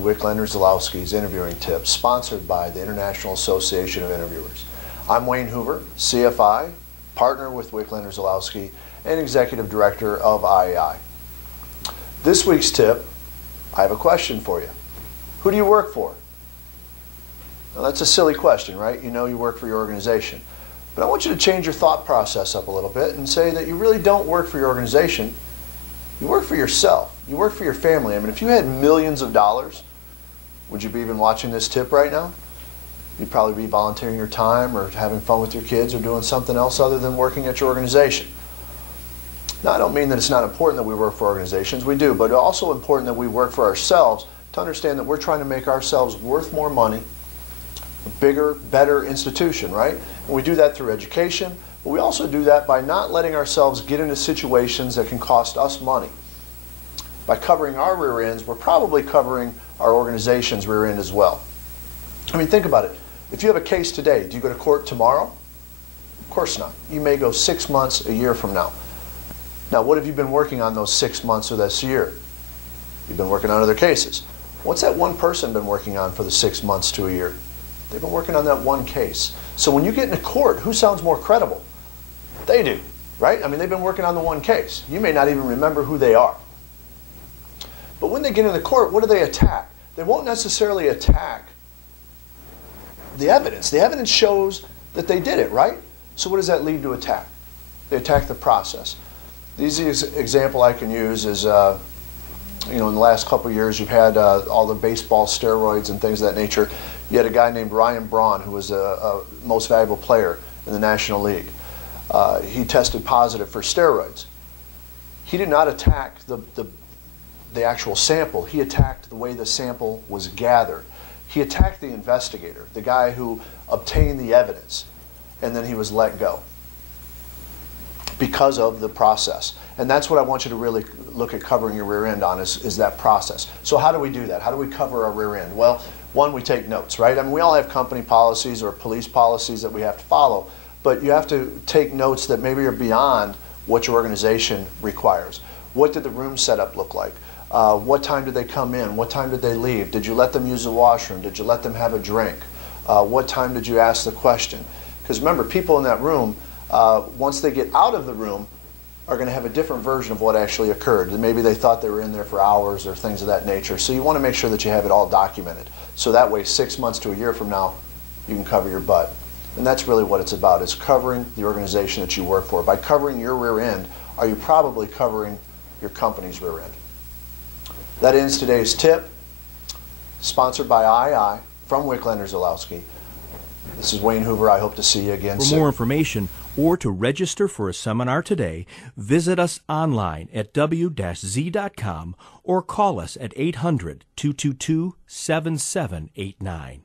to Wick Lender-Zalowski's Interviewing Tips, sponsored by the International Association of Interviewers. I'm Wayne Hoover, CFI, partner with Wick Lender-Zalowski, and Executive Director of IAI. This week's tip, I have a question for you. Who do you work for? Now that's a silly question, right? You know you work for your organization. But I want you to change your thought process up a little bit and say that you really don't work for your organization. You work for yourself. You work for your family. I mean, if you had millions of dollars, would you be even watching this tip right now? You'd probably be volunteering your time or having fun with your kids or doing something else other than working at your organization. Now, I don't mean that it's not important that we work for organizations. We do, but it's also important that we work for ourselves to understand that we're trying to make ourselves worth more money, a bigger, better institution, right? And we do that through education, but we also do that by not letting ourselves get into situations that can cost us money. By covering our rear ends, we're probably covering our organization's rear end as well. I mean, think about it. If you have a case today, do you go to court tomorrow? Of course not. You may go 6 months, a year from now. Now, what have you been working on those 6 months or this year? You've been working on other cases. What's that one person been working on for the 6 months to a year? They've been working on that one case. So when you get into court, who sounds more credible? They do, right? I mean, they've been working on the one case. You may not even remember who they are. But when they get into court, what do they attack? They won't necessarily attack the evidence. The evidence shows that they did it, right? So what does that lead to attack? They attack the process. The easiest example I can use is, in the last couple of years, you've had all the baseball steroids and things of that nature. You had a guy named Ryan Braun, who was a most valuable player in the National League. He tested positive for steroids. He did not attack the actual sample. He attacked the way the sample was gathered. He attacked the investigator, the guy who obtained the evidence, and then he was let go because of the process. And that's what I want you to really look at covering your rear end on is that process. So how do we do that? How do we cover our rear end? Well, one, we take notes, right? I mean, we all have company policies or police policies that we have to follow, but you have to take notes that maybe are beyond what your organization requires. What did the room setup look like? What time did they come in? What time did they leave? Did you let them use the washroom? Did you let them have a drink? What time did you ask the question? Because remember, people in that room, once they get out of the room, are going to have a different version of what actually occurred. And maybe they thought they were in there for hours or things of that nature. So you want to make sure that you have it all documented. So that way, 6 months to a year from now, you can cover your butt. And that's really what it's about, is covering the organization that you work for. By covering your rear end, are you probably covering your company's rear end? That ends today's tip, sponsored by IAI from Wick Lender-Zalowski. This is Wayne Hoover. I hope to see you again soon. For more information or to register for a seminar today, visit us online at w-z.com or call us at 800-222-7789.